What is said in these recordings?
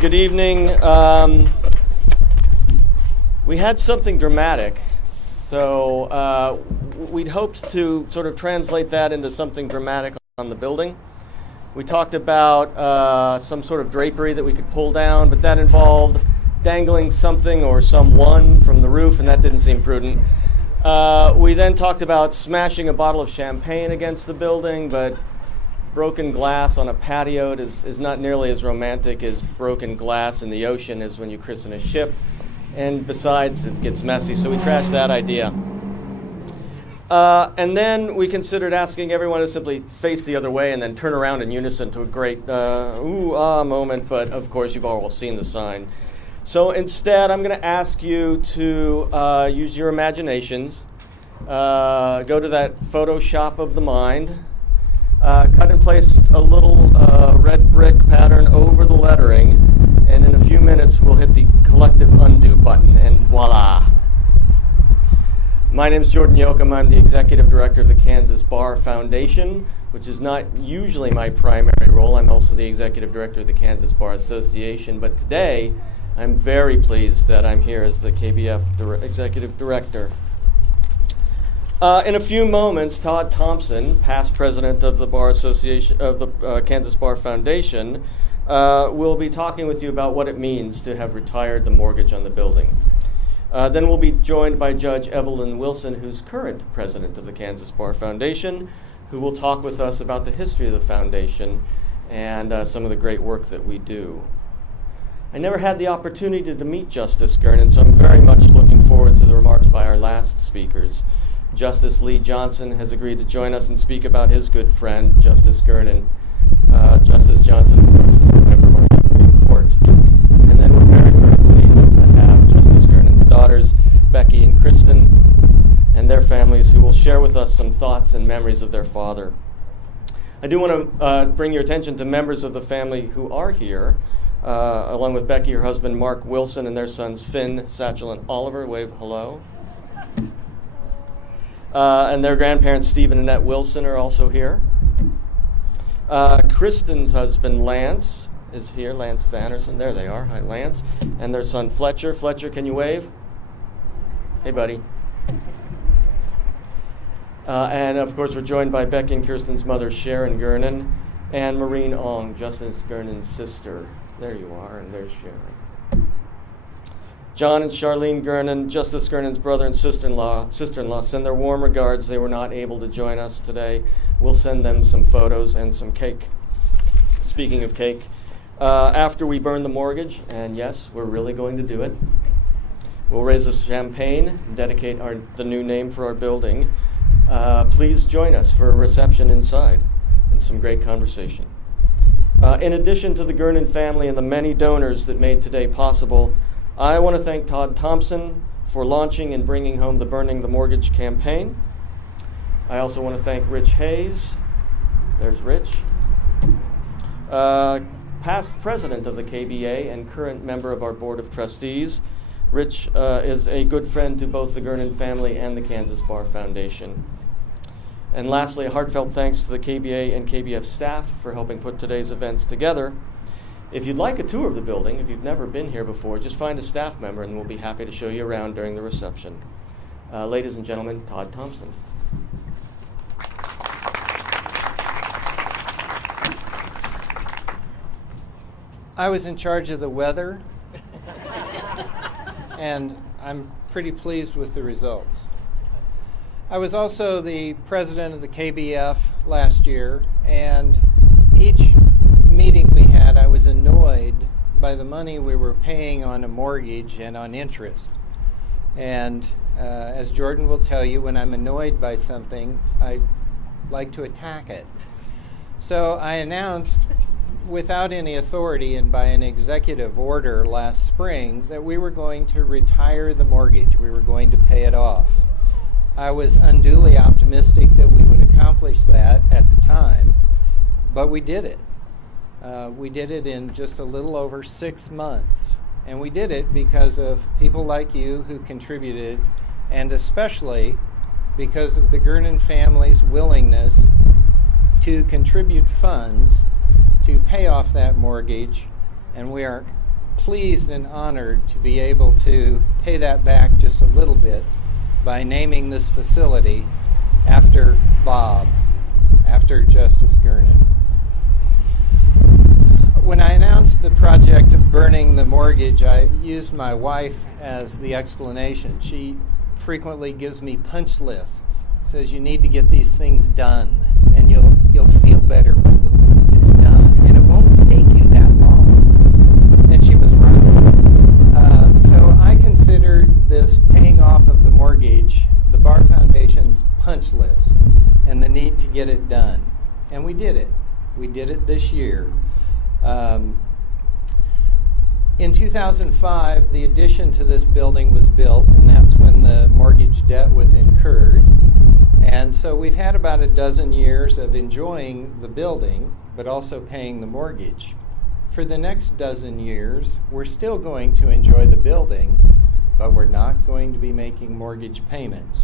Good evening. We had something dramatic, so we'd hoped to sort of translate that into something dramatic on the building. We talked about some sort of drapery that we could pull down, but that involved dangling something or someone from the roof, and that didn't seem prudent. We then talked about smashing a bottle of champagne against the building, but broken glass on a patio is not nearly as romantic as broken glass in the ocean is when you christen a ship. And besides, it gets messy, so we trashed that idea. And then we considered asking everyone to simply face the other way and then turn around in unison to a great ooh-ah moment, but of course you've all seen the sign. So instead, I'm going to ask you to use your imaginations, go to that Photoshop of the mind, cut and place a little red brick pattern over the lettering, and in a few minutes we'll hit the collective undo button, and voila. My name is Jordan Yoakum. I'm the Executive Director of the Kansas Bar Foundation, which is not usually my primary role. I'm also the Executive Director of the Kansas Bar Association, but today I'm very pleased that I'm here as the KBF Executive Director. In a few moments, Todd Thompson, past president of the Bar Association of the Kansas Bar Foundation, will be talking with you about what it means to have retired the mortgage on the building. Then we'll be joined by Judge Evelyn Wilson, who's current president of the Kansas Bar Foundation, who will talk with us about the history of the foundation and some of the great work that we do. I never had the opportunity to meet Justice Gernon, so I'm very much looking forward to the remarks by our last speakers. Justice Lee Johnson has agreed to join us and speak about his good friend, Justice Gernon. Justice Johnson, of course, is a member of our Supreme Court. And then we're very, very pleased to have Justice Gernon's daughters, Becky and Kristen, and their families, who will share with us some thoughts and memories of their father. I do want to bring your attention to members of the family who are here, along with Becky, her husband, Mark Wilson, and their sons, Finn, Satchel, and Oliver. Wave hello. And their grandparents, Steve and Annette Wilson, are also here. Kristen's husband, Lance, is here. Lance Vannerson. There they are. Hi, Lance. And their son, Fletcher. Fletcher, can you wave? Hey, buddy. And, of course, we're joined by Becky and Kirsten's mother, Sharon Gernon, and Maureen Ong, Justice Gernon's sister. There you are, and there's Sharon. John and Charlene Gernon, Justice Gernon's brother and sister-in-law, send their warm regards. They were not able to join us today. We'll send them some photos and some cake. Speaking of cake, after we burn the mortgage, and yes, we're really going to do it, we'll raise a champagne, dedicate the new name for our building. Please join us for a reception inside and some great conversation. In addition to the Gernon family and the many donors that made today possible, I want to thank Todd Thompson for launching and bringing home the Burning the Mortgage campaign. I also want to thank Rich Hayes. There's Rich. Past president of the KBA and current member of our Board of Trustees. Rich is a good friend to both the Gernon family and the Kansas Bar Foundation. And lastly, a heartfelt thanks to the KBA and KBF staff for helping put today's events together. If you'd like a tour of the building, if you've never been here before, just find a staff member and we'll be happy to show you around during the reception. Ladies and gentlemen, Todd Thompson. I was in charge of the weather, and I'm pretty pleased with the results. I was also the president of the KBF last year, and each meeting we had, I was annoyed by the money we were paying on a mortgage and on interest. And as Jordan will tell you, when I'm annoyed by something, I like to attack it. So I announced, without any authority and by an executive order last spring, that we were going to retire the mortgage. We were going to pay it off. I was unduly optimistic that we would accomplish that at the time, but we did it. We did it in just a little over 6 months. And we did it because of people like you who contributed, and especially because of the Gernon family's willingness to contribute funds to pay off that mortgage. And we are pleased and honored to be able to pay that back just a little bit by naming this facility after Bob, after Justice Gernon. When I announced the project of burning the mortgage, I used my wife as the explanation. She frequently gives me punch lists. Says you need to get these things done, and you'll feel better when it's done, and it won't take you that long. And she was right. So I considered this paying off of the mortgage the Bar Foundation's punch list and the need to get it done. And we did it. We did it this year. In 2005, the addition to this building was built, and that's when the mortgage debt was incurred. And so we've had about a dozen years of enjoying the building, but also paying the mortgage. For the next dozen years, we're still going to enjoy the building, but we're not going to be making mortgage payments.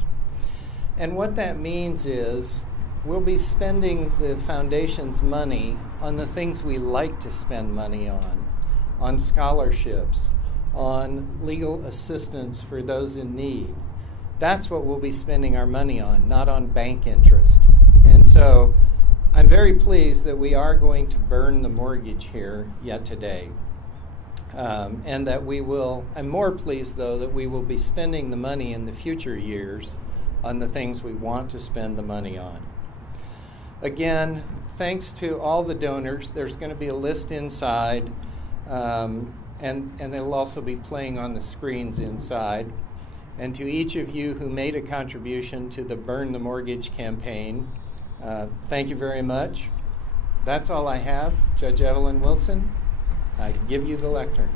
And what that means is we'll be spending the foundation's money on the things we like to spend money on scholarships, on legal assistance for those in need. That's what we'll be spending our money on, not on bank interest. And so I'm very pleased that we are going to burn the mortgage here yet today. And that I'm more pleased, though, that we will be spending the money in the future years on the things we want to spend the money on. Again, thanks to all the donors. There's going to be a list inside, and it'll also be playing on the screens inside. And to each of you who made a contribution to the Burn the Mortgage campaign, thank you very much. That's all I have. Judge Evelyn Wilson, I give you the lectern.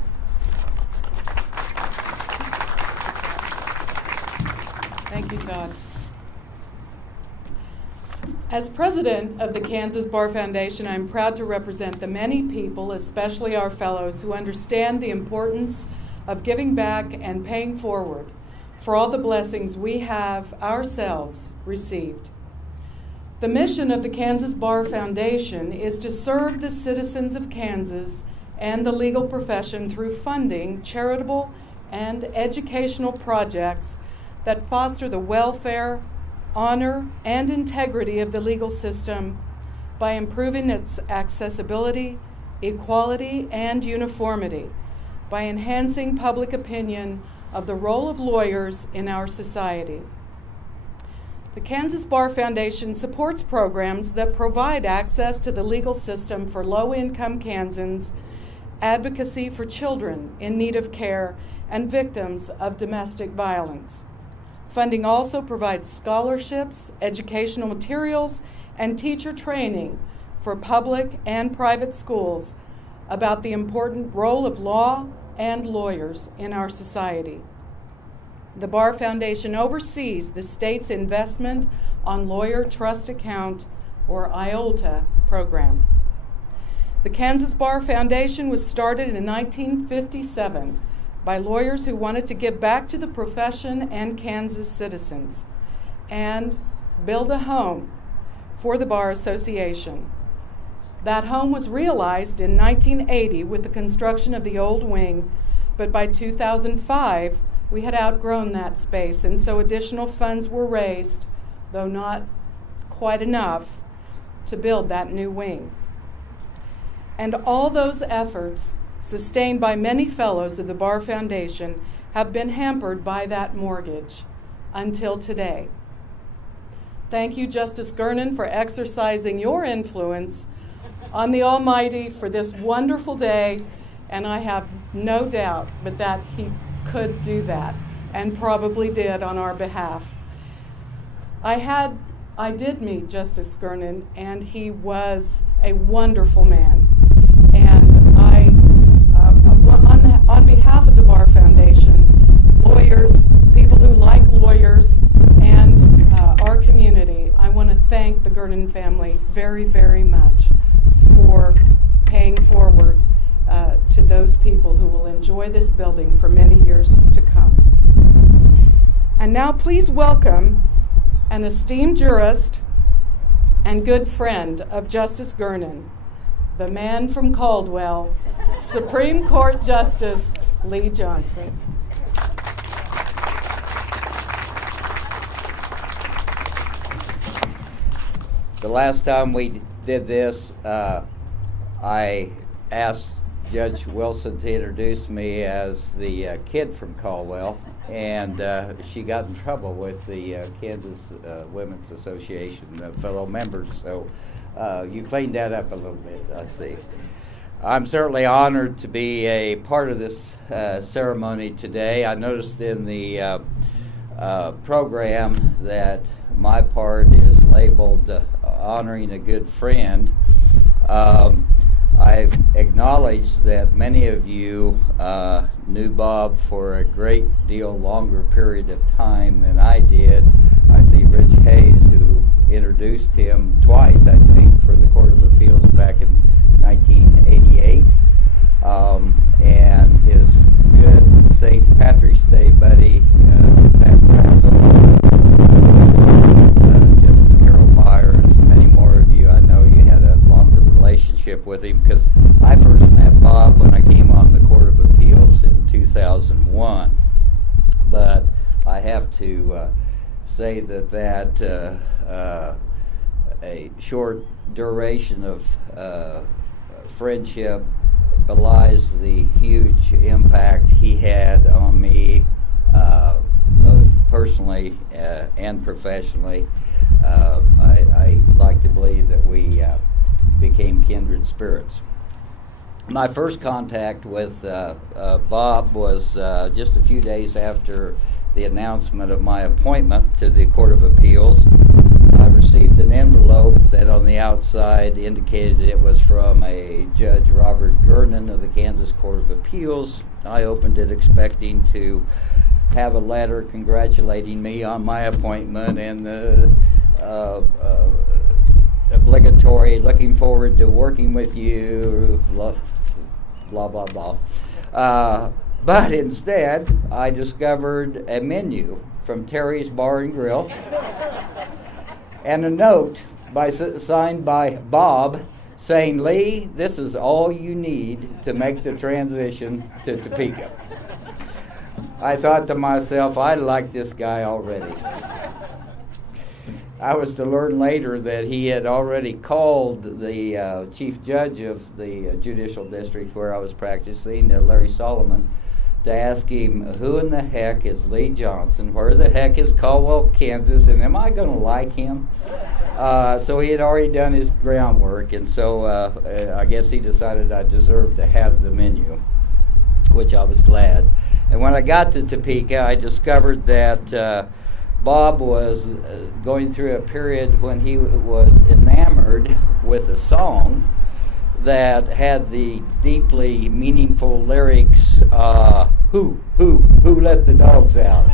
Thank you, Todd. As president of the Kansas Bar Foundation, I'm proud to represent the many people, especially our fellows, who understand the importance of giving back and paying forward for all the blessings we have ourselves received. The mission of the Kansas Bar Foundation is to serve the citizens of Kansas and the legal profession through funding charitable and educational projects that foster the welfare, honor, and integrity of the legal system by improving its accessibility, equality, and uniformity, by enhancing public opinion of the role of lawyers in our society. The Kansas Bar Foundation supports programs that provide access to the legal system for low-income Kansans, advocacy for children in need of care, and victims of domestic violence. Funding also provides scholarships, educational materials, and teacher training for public and private schools about the important role of law and lawyers in our society. The Bar Foundation oversees the state's investment on Lawyer Trust Account, or IOLTA, program. The Kansas Bar Foundation was started in 1957 by lawyers who wanted to give back to the profession and Kansas citizens and build a home for the Bar Association. That home was realized in 1980 with the construction of the old wing, but by 2005, we had outgrown that space, and so additional funds were raised, though not quite enough, to build that new wing. And all those efforts, sustained by many fellows of the Bar Foundation, have been hampered by that mortgage until today. Thank you, Justice Gernon, for exercising your influence on the Almighty for this wonderful day, and I have no doubt but that he could do that, and probably did on our behalf. I did meet Justice Gernon, and he was a wonderful man. And on behalf of the Bar Foundation, lawyers, people who like lawyers, and our community, I want to thank the Gernon family very, very much for paying forward to those people who will enjoy this building for many years to come. And now please welcome an esteemed jurist and good friend of Justice Gernon, the man from Caldwell, Supreme Court Justice Lee Johnson. The last time we did this, I asked Judge Wilson to introduce me as the kid from Caldwell, and she got in trouble with the Kansas Women's Association fellow members, so you cleaned that up a little bit, I see. I'm certainly honored to be a part of this ceremony today. I noticed in the program that my part is labeled honoring a good friend. I acknowledge that many of you knew Bob for a great deal longer period of time than I did. I see Rich Hayes, who introduced him twice, I think, for the Court of Appeals back in 1988. And his good St. Patrick's Day buddy, Pat Brazel, Justice Carol Byer, and many more of you. I know you had a longer relationship with him because I first met Bob when I came on the Court of Appeals in 2001. But I have to say that a short duration of friendship belies the huge impact he had on me, both personally and professionally. I like to believe that we became kindred spirits. My first contact with Bob was just a few days after the announcement of my appointment to the Court of Appeals. I received an envelope that on the outside indicated it was from a Judge Robert Gernon of the Kansas Court of Appeals. I opened it expecting to have a letter congratulating me on my appointment and the obligatory looking forward to working with you, blah, blah, blah. But instead, I discovered a menu from Terry's Bar and Grill and a note signed by Bob saying, "Lee, this is all you need to make the transition to Topeka." I thought to myself, I like this guy already. I was to learn later that he had already called the chief judge of the judicial district where I was practicing, Larry Solomon, to ask him, who in the heck is Lee Johnson? Where the heck is Caldwell, Kansas? And am I going to like him? So he had already done his groundwork, and so I guess he decided I deserved to have the menu, which I was glad. And when I got to Topeka, I discovered that Bob was going through a period when he was enamored with a song that had the deeply meaningful lyrics, who let the dogs out?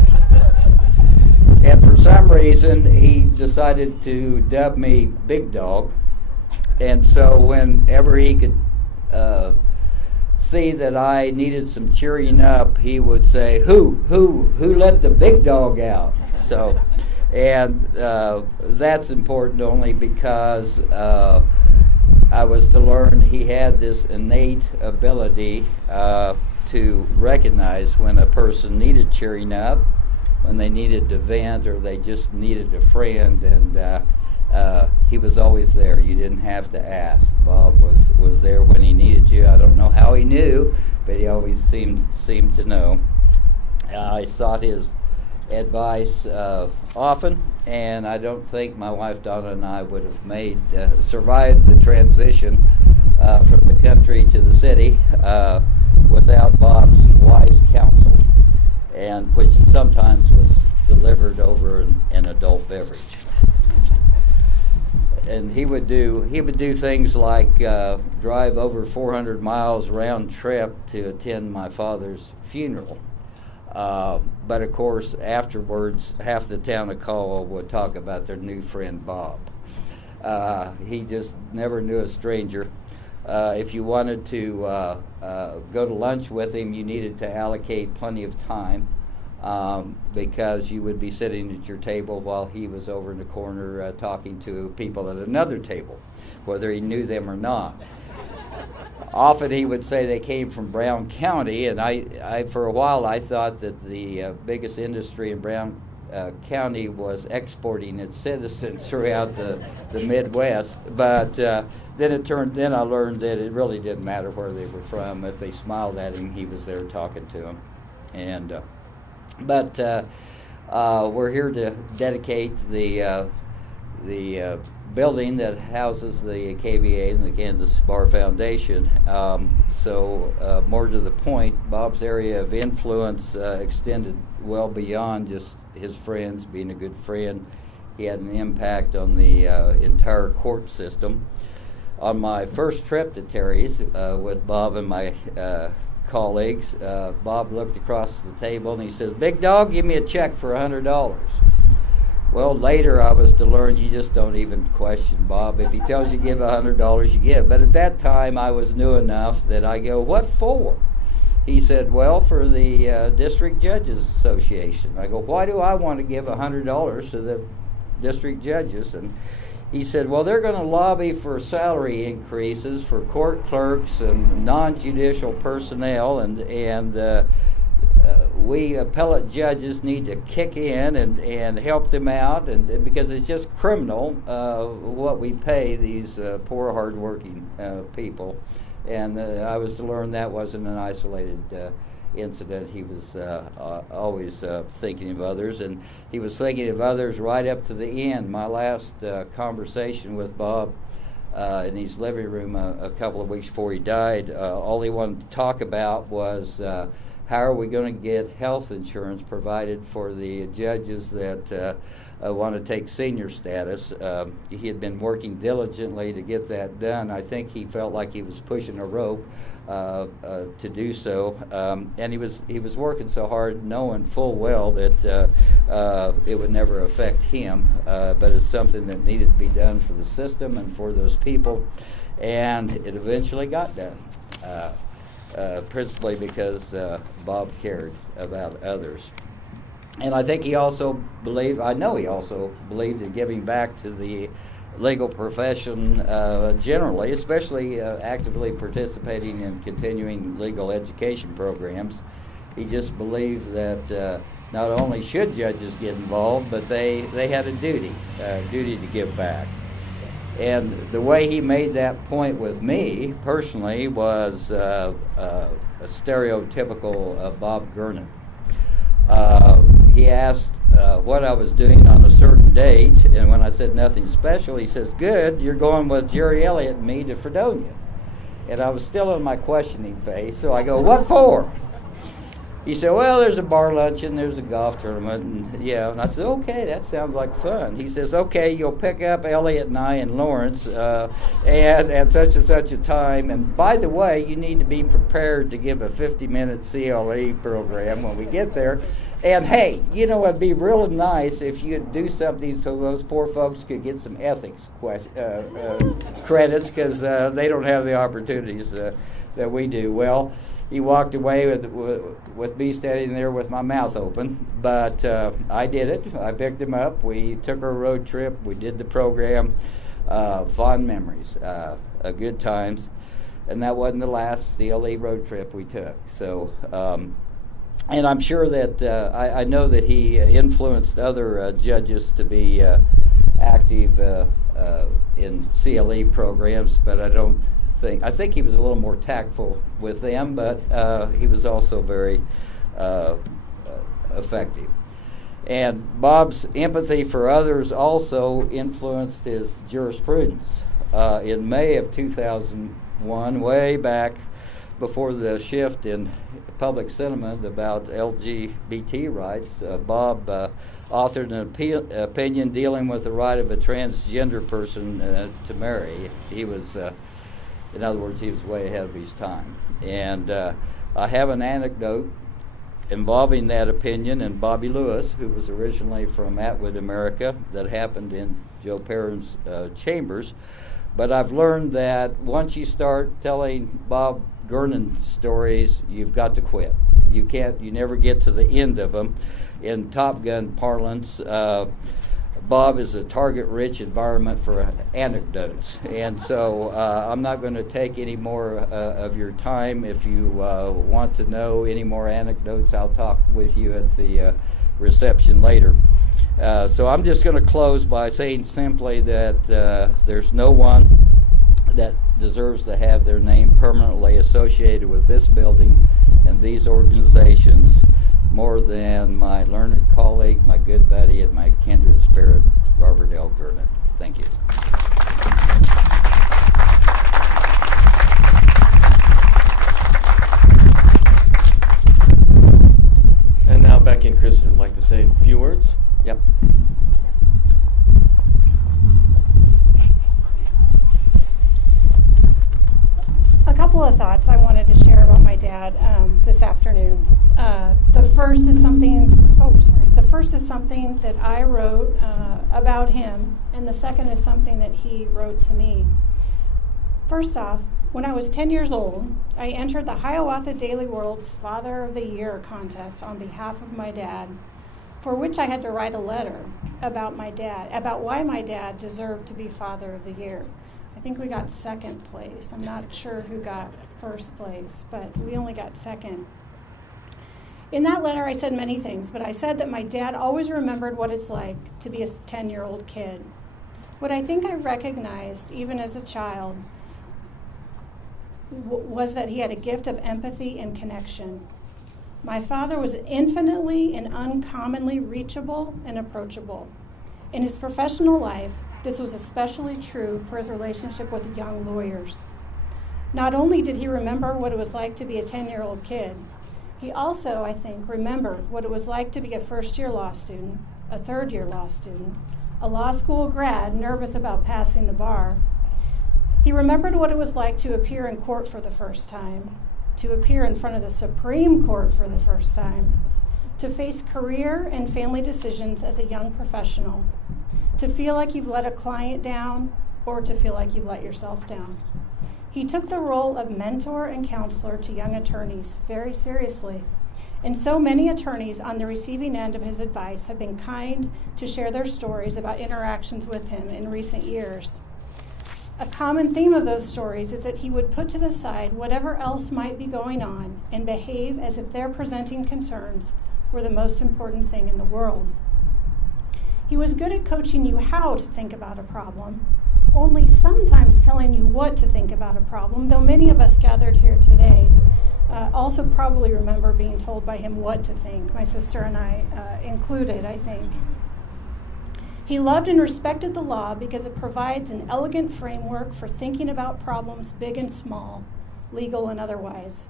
And for some reason, he decided to dub me Big Dog. And so whenever he could see that I needed some cheering up, he would say, who let the big dog out? So, and that's important only because I was to learn he had this innate ability to recognize when a person needed cheering up, when they needed to vent, or they just needed a friend, and he was always there. You didn't have to ask. Bob was there when he needed you. I don't know how he knew, but he always seemed to know. I sought his advice often, and I don't think my wife Donna and I would have survived the transition from the country to the city without Bob's wise counsel, and which sometimes was delivered over an adult beverage. And he would do things like drive over 400 miles round trip to attend my father's funeral. But of course, afterwards, half the town of Caldwell would talk about their new friend Bob. He just never knew a stranger. If you wanted to go to lunch with him, you needed to allocate plenty of time because you would be sitting at your table while he was over in the corner talking to people at another table, whether he knew them or not. often he would say they came from Brown County, and I for a while I thought that the biggest industry in Brown County was exporting its citizens throughout the Midwest. But then I learned that it really didn't matter where they were from. If they smiled at him, he was there talking to them. And but we're here to dedicate the building that houses the KBA and the Kansas Bar Foundation. So more to the point, Bob's area of influence extended well beyond just his friends, being a good friend. He had an impact on the entire court system. On my first trip to Terry's with Bob and my colleagues, Bob looked across the table and he says, "Big dog, give me a check for $100. Well, later I was to learn you just don't even question Bob. If he tells you give $100, you give. But at that time I was new enough that I go, "What for?" He said, "Well, for the District Judges Association." I go, "Why do I want to give $100 to the district judges?" And he said, "Well, they're going to lobby for salary increases for court clerks and non-judicial personnel, and we appellate judges need to kick in and help them out, and because it's just criminal what we pay these poor, hard-working people." And I was to learn that wasn't an isolated incident. He was always thinking of others, and he was thinking of others right up to the end. My last conversation with Bob in his living room a couple of weeks before he died, all he wanted to talk about was how are we going to get health insurance provided for the judges that want to take senior status. He had been working diligently to get that done. I think he felt like he was pushing a rope to do so, and he was working so hard, knowing full well that it would never affect him, but it's something that needed to be done for the system and for those people, and it eventually got done. Principally because Bob cared about others. And I think he also believed, I know he also believed in giving back to the legal profession generally, especially actively participating in continuing legal education programs. He just believed that not only should judges get involved, but they had a duty to give back. And the way he made that point with me personally was a stereotypical Bob Gernon. He asked what I was doing on a certain date, and when I said nothing special, he says, "Good, you're going with Jerry Elliott and me to Fredonia." And I was still in my questioning phase, so I go, "What for?" He said, "Well, there's a bar luncheon, there's a golf tournament, and yeah." And I said, "Okay, that sounds like fun." He says, "Okay, you'll pick up Elliot and I in Lawrence and at such and such a time. And by the way, you need to be prepared to give a 50-minute CLE program when we get there. And hey, you know, it'd be real nice if you'd do something so those poor folks could get some ethics credits, because they don't have the opportunities that we do." Well, he walked away with me standing there with my mouth open, but I did it. I picked him up. We took our road trip. We did the program. Fond memories, good times, and that wasn't the last CLE road trip we took. So, and I'm sure that I know that he influenced other judges to be active in CLE programs, but I think he was a little more tactful with them, but he was also very effective. And Bob's empathy for others also influenced his jurisprudence. In May of 2001, way back before the shift in public sentiment about LGBT rights, Bob authored an opinion dealing with the right of a transgender person to marry. He was in other words, he was way ahead of his time. And I have an anecdote involving that opinion and Bobby Lewis, who was originally from Atwood, America, that happened in Joe Perrin's chambers. But I've learned that once you start telling Bob Gernon stories, you've got to quit. You never get to the end of them. In Top Gun parlance, Bob is a target-rich environment for anecdotes, and so I'm not going to take any more of your time. If you want to know any more anecdotes, I'll talk with you at the reception later. So I'm just going to close by saying simply that there's no one that deserves to have their name permanently associated with this building and these organizations more than my learned colleague, my good buddy, and my kindred spirit, Robert L. Gernon. Thank you. And now Becky and Kristen would like to say a few words. Yep. A couple of thoughts I wanted to share about my dad this afternoon. The first is something that I wrote about him, and the second is something that he wrote to me. First off, when I was 10 years old, I entered the Hiawatha Daily World's Father of the Year contest on behalf of my dad, for which I had to write a letter about why my dad deserved to be Father of the Year. I think we got second place. I'm not sure who got first place, but we only got second. In that letter, I said many things, but I said that my dad always remembered what it's like to be a 10-year-old kid. What I think I recognized, even as a child, was that he had a gift of empathy and connection. My father was infinitely and uncommonly reachable and approachable. In his professional life, this was especially true for his relationship with young lawyers. Not only did he remember what it was like to be a 10-year-old kid, he also, I think, remembered what it was like to be a first-year law student, a third-year law student, a law school grad nervous about passing the bar. He remembered what it was like to appear in court for the first time, to appear in front of the Supreme Court for the first time, to face career and family decisions as a young professional, to feel like you've let a client down or to feel like you've let yourself down. He took the role of mentor and counselor to young attorneys very seriously, and so many attorneys on the receiving end of his advice have been kind to share their stories about interactions with him in recent years. A common theme of those stories is that he would put to the side whatever else might be going on and behave as if their presenting concerns were the most important thing in the world. He was good at coaching you how to think about a problem, only sometimes telling you what to think about a problem, though many of us gathered here today also probably remember being told by him what to think, my sister and I included, I think. He loved and respected the law because it provides an elegant framework for thinking about problems big and small, legal and otherwise.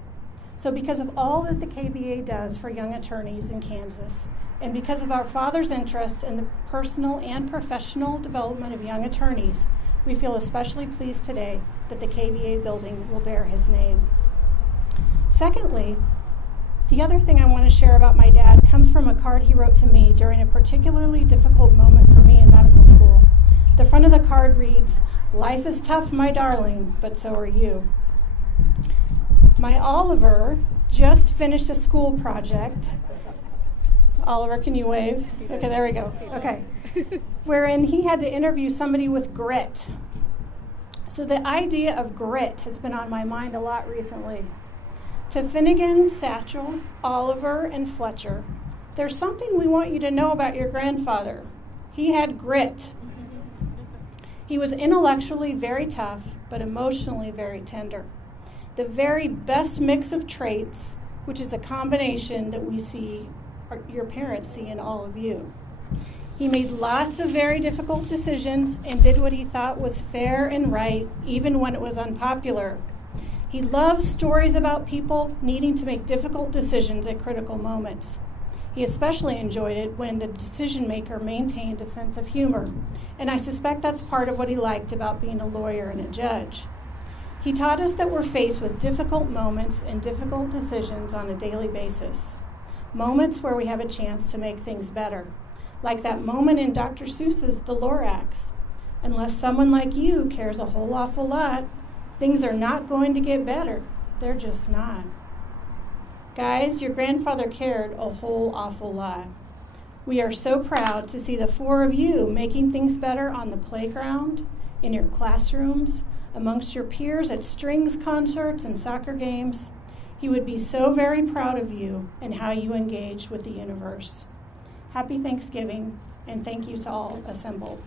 So because of all that the KBA does for young attorneys in Kansas, and because of our father's interest in the personal and professional development of young attorneys, we feel especially pleased today that the KBA building will bear his name. Secondly, the other thing I want to share about my dad comes from a card he wrote to me during a particularly difficult moment for me in medical school. The front of the card reads, "Life is tough, my darling, but so are you." My Oliver just finished a school project. Oliver, can you wave? Okay, there we go. Okay. Wherein he had to interview somebody with grit. So the idea of grit has been on my mind a lot recently. To Finnegan, Satchel, Oliver, and Fletcher, there's something we want you to know about your grandfather. He had grit. He was intellectually very tough, but emotionally very tender. The very best mix of traits, which is a combination that we see, your parents see in all of you. He made lots of very difficult decisions and did what he thought was fair and right, even when it was unpopular. He loved stories about people needing to make difficult decisions at critical moments. He especially enjoyed it when the decision maker maintained a sense of humor, and I suspect that's part of what he liked about being a lawyer and a judge. He taught us that we're faced with difficult moments and difficult decisions on a daily basis, moments where we have a chance to make things better, like that moment in Dr. Seuss's The Lorax. Unless someone like you cares a whole awful lot, things are not going to get better. They're just not. Guys, your grandfather cared a whole awful lot. We are so proud to see the four of you making things better on the playground, in your classrooms, amongst your peers at strings concerts and soccer games. He would be so very proud of you and how you engage with the universe. Happy Thanksgiving, and thank you to all assembled.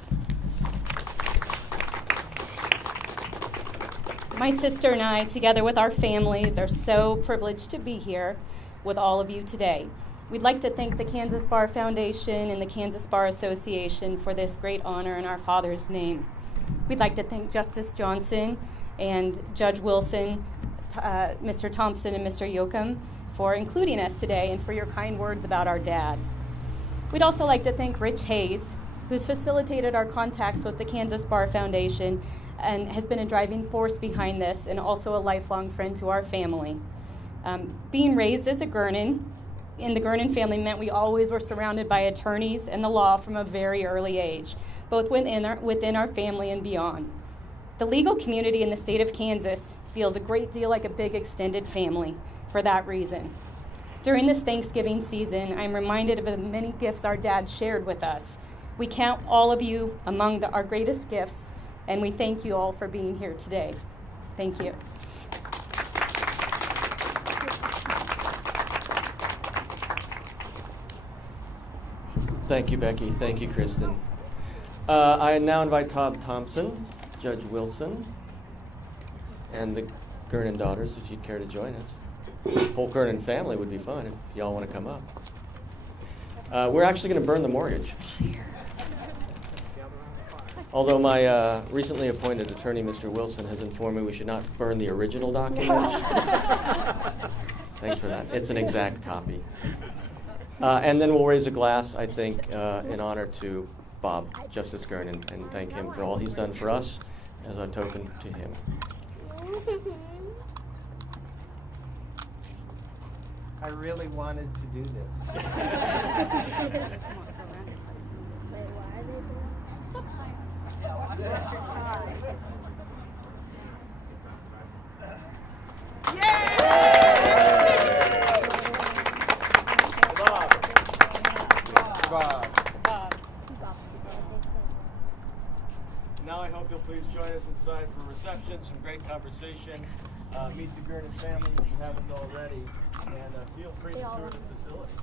My sister and I, together with our families, are so privileged to be here with all of you today. We'd like to thank the Kansas Bar Foundation and the Kansas Bar Association for this great honor in our Father's name. We'd like to thank Justice Johnson and Judge Wilson, Mr. Thompson and Mr. Yoakum for including us today and for your kind words about our dad. We'd also like to thank Rich Hayes, who's facilitated our contacts with the Kansas Bar Foundation and has been a driving force behind this and also a lifelong friend to our family. Being raised as a Gernon in the Gernon family meant we always were surrounded by attorneys and the law from a very early age, both within our family and beyond. The legal community in the state of Kansas feels a great deal like a big extended family for that reason. During this Thanksgiving season, I'm reminded of the many gifts our dad shared with us. We count all of you among our greatest gifts, and we thank you all for being here today. Thank you. Thank you, Becky. Thank you, Kristen. I now invite Todd Thompson, Judge Wilson, and the Gernon daughters, if you'd care to join us. The whole Gernon family would be fun if y'all want to come up. We're actually going to burn the mortgage. Although my recently appointed attorney, Mr. Wilson, has informed me we should not burn the original document. Thanks for that. It's an exact copy. And then we'll raise a glass, I think, in honor to Bob, Justice Gernon, and thank him for all he's done for us as a token to him. I really wanted to do this. Bob. Now I hope you'll please join us inside for a reception, some great conversation. Meet the Gernon family if you haven't already, and feel free to tour the facility.